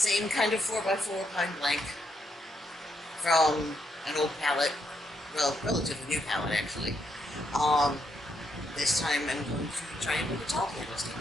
Same kind of 4x4 pine blank from an old pallet, well, relatively new pallet actually. Um, this time I'm going to try and make a tall candlestick.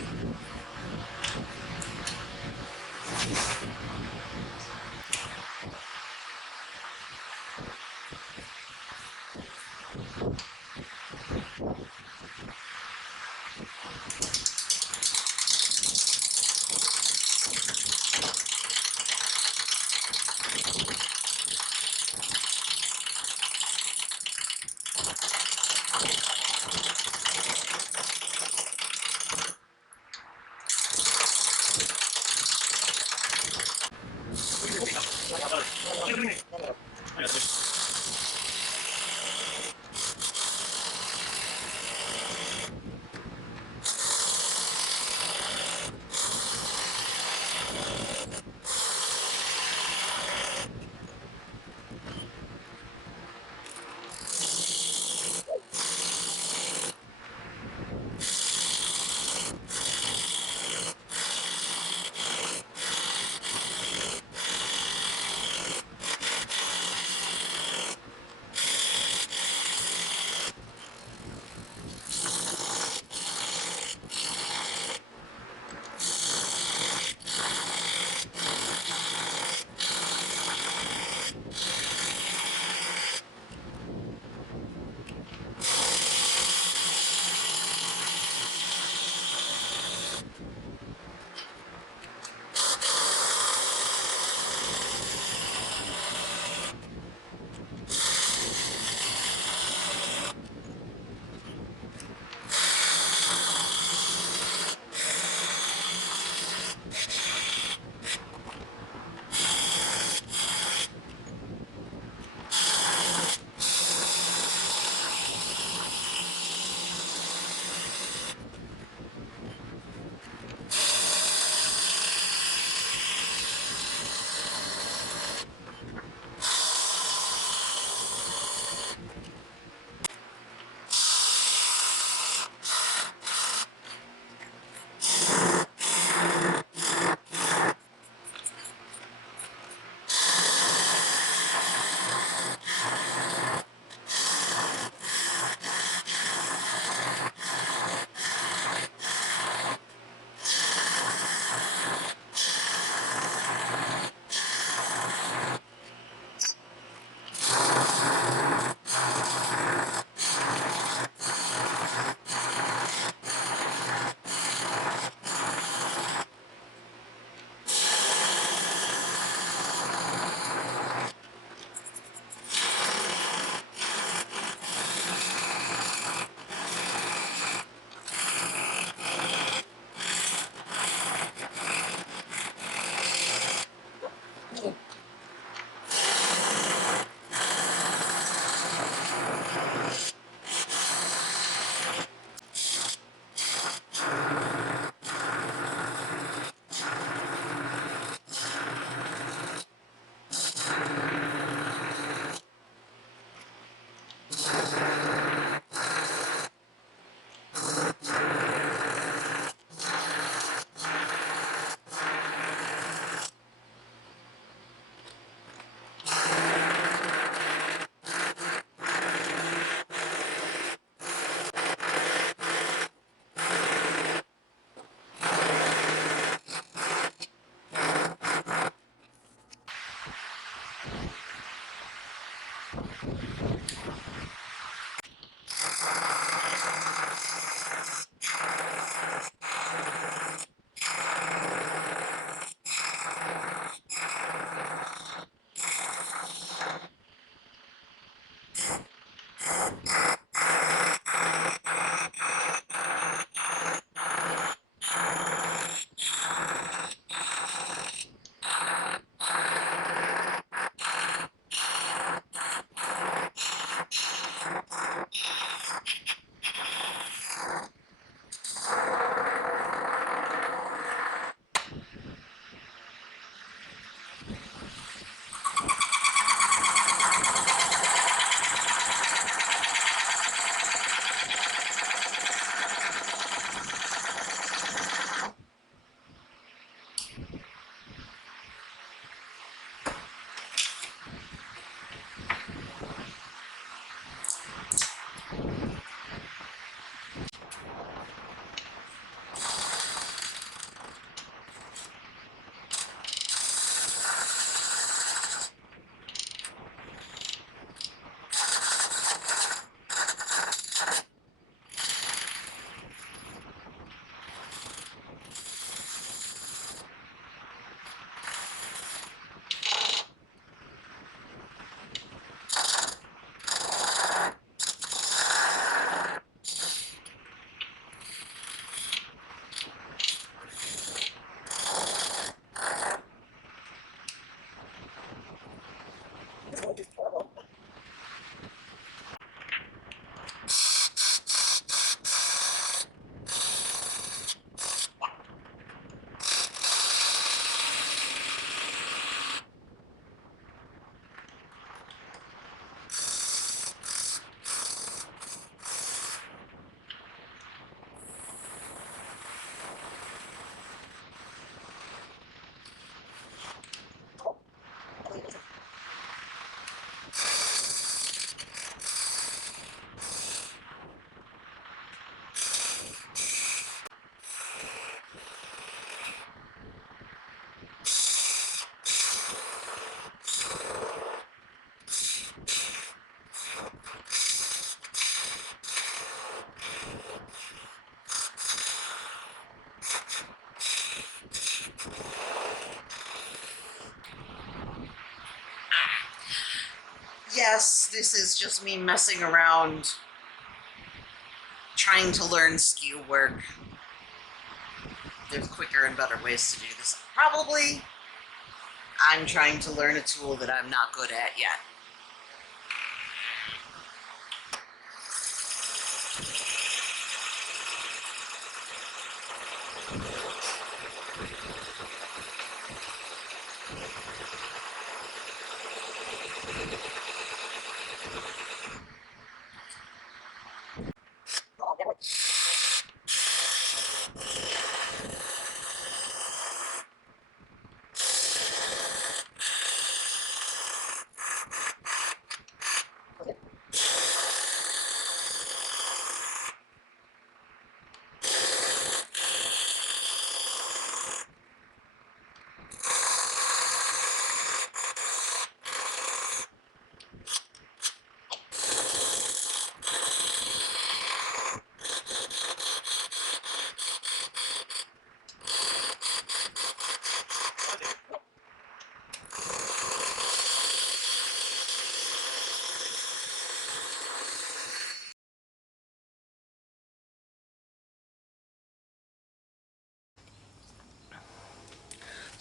guess this is just me messing around, trying to learn skew work. There's quicker and better ways to do this. Probably I'm trying to learn a tool that I'm not good at yet.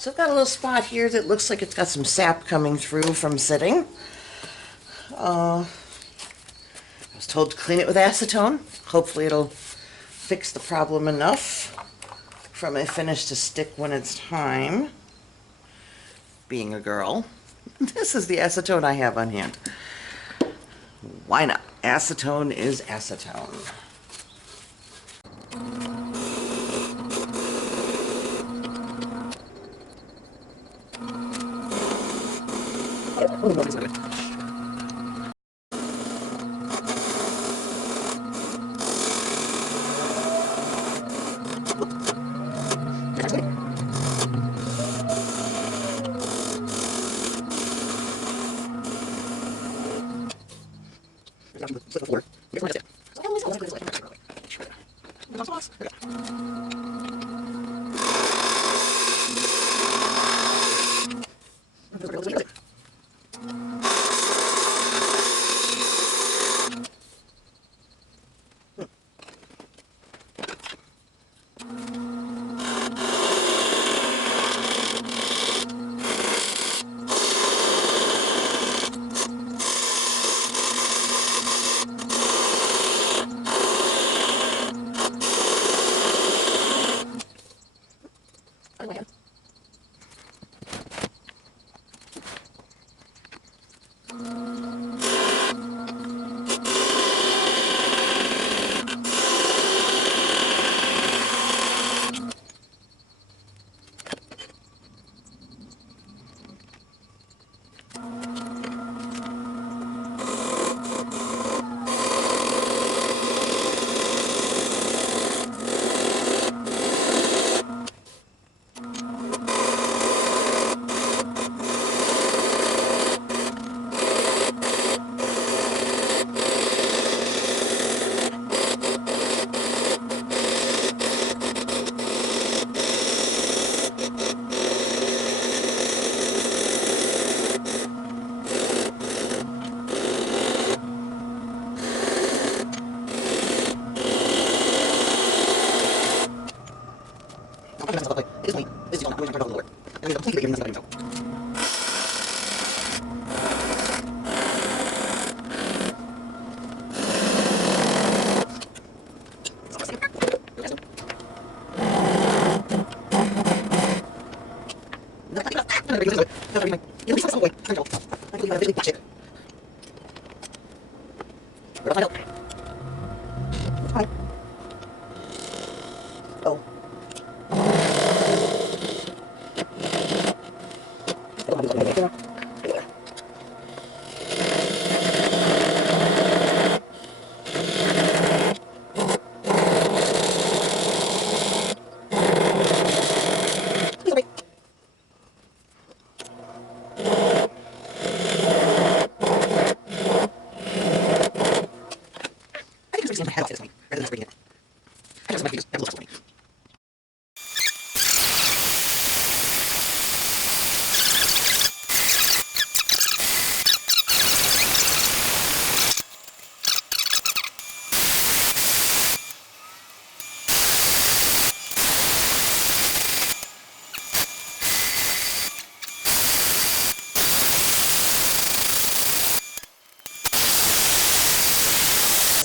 So I've got a little spot here that looks like it's got some sap coming through from sitting. I was told to clean it with acetone. Hopefully it'll fix the problem enough for my finish to stick when it's time. Being a girl, this is the acetone I have on hand. Why not? Acetone is acetone. Oh.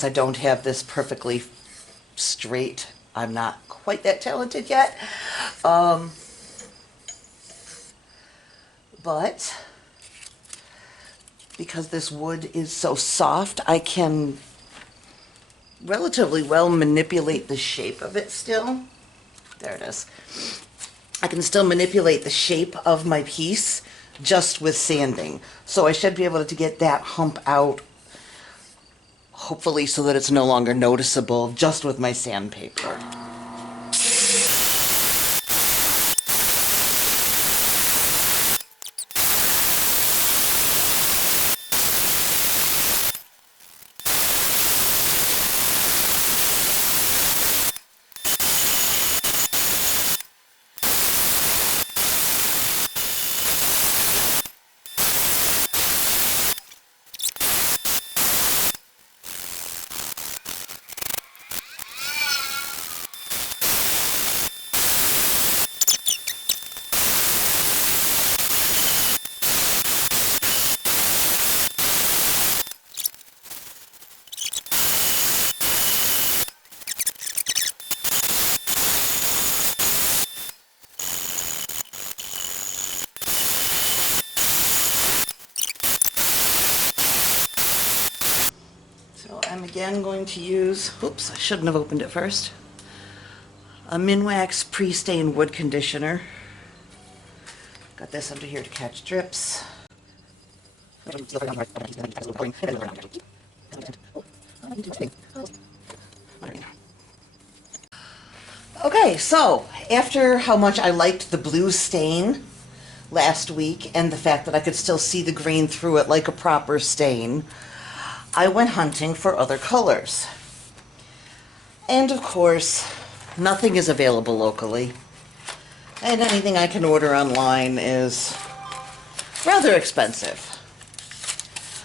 course, I don't have this perfectly straight. I'm not quite that talented yet. But because this wood is so soft, I can relatively well manipulate the shape of it still. There it is. I can still manipulate the shape of my piece just with sanding. So I should be able to get that hump out, hopefully so that it's no longer noticeable, just with my sandpaper. So I'm again going to use, oops, I shouldn't have opened it first, a Minwax pre-stained wood conditioner. Got this under here to catch drips. Okay, so after how much I liked the blue stain last week and the fact that I could still see the grain through it like a proper stain, I went hunting for other colors. And of course, nothing is available locally. And anything I can order online is rather expensive.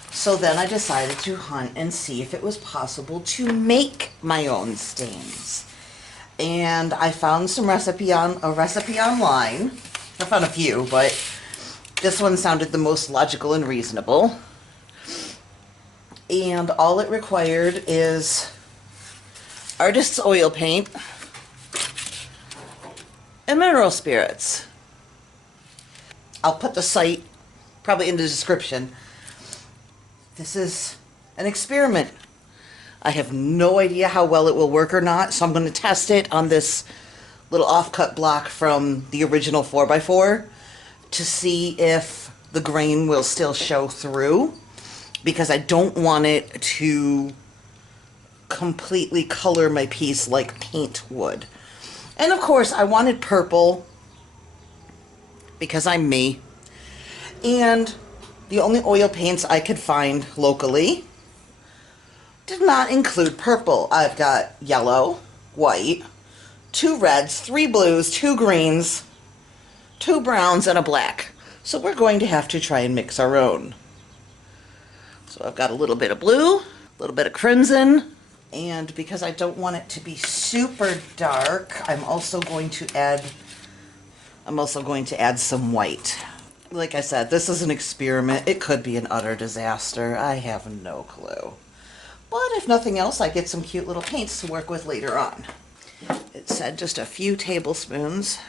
So then I decided to hunt and see if it was possible to make my own stains. And I found a recipe online. I found a few, but this one sounded the most logical and reasonable. And all it required is artist's oil paint and mineral spirits. I'll put the site probably in the description. This is an experiment. I have no idea how well it will work or not, so I'm going to test it on this little offcut block from the original 4x4 to see if the grain will still show through, because I don't want it to completely color my piece like paint would. And of course I wanted purple because I'm me, and the only oil paints I could find locally did not include purple. I've got yellow, white, 2 reds, 3 blues, 2 greens, 2 browns, and a black. So we're going to have to try and mix our own. So I've got a little bit of blue, a little bit of crimson, and because I don't want it to be super dark, I'm also going to add some white. Like I said, this is an experiment. It could be an utter disaster. I have no clue. But if nothing else, I get some cute little paints to work with later on. It said just a few tablespoons.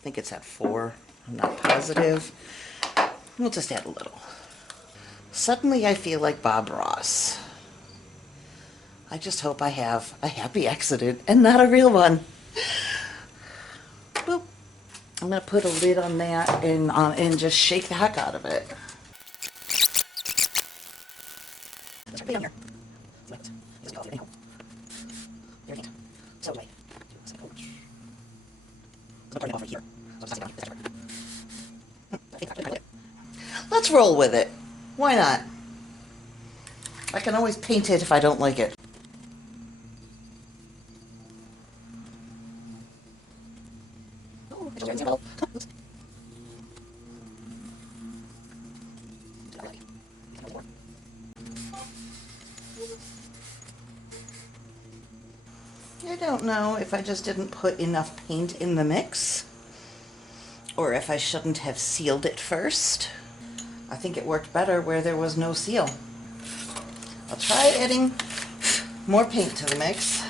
I think it's at 4. I'm not positive. We'll just add a little. Suddenly I feel like Bob Ross. I just hope I have a happy accident and not a real one. Boop. I'm going to put a lid on that and just shake the heck out of it. Let's roll with it. Why not? I can always paint it if I don't like it. I don't know if I just didn't put enough paint in the mix, or if I shouldn't have sealed it first. I think it worked better where there was no seal. I'll try adding more paint to the mix.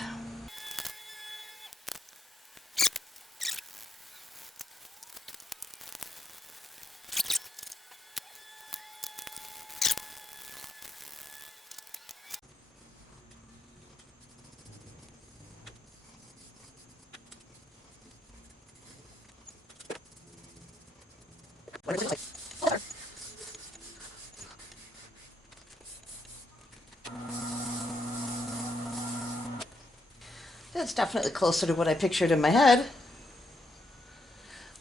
That's definitely closer to what I pictured in my head.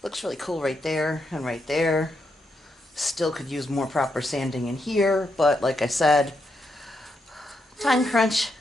Looks really cool right there and right there. Still could use more proper sanding in here, but like I said, time crunch.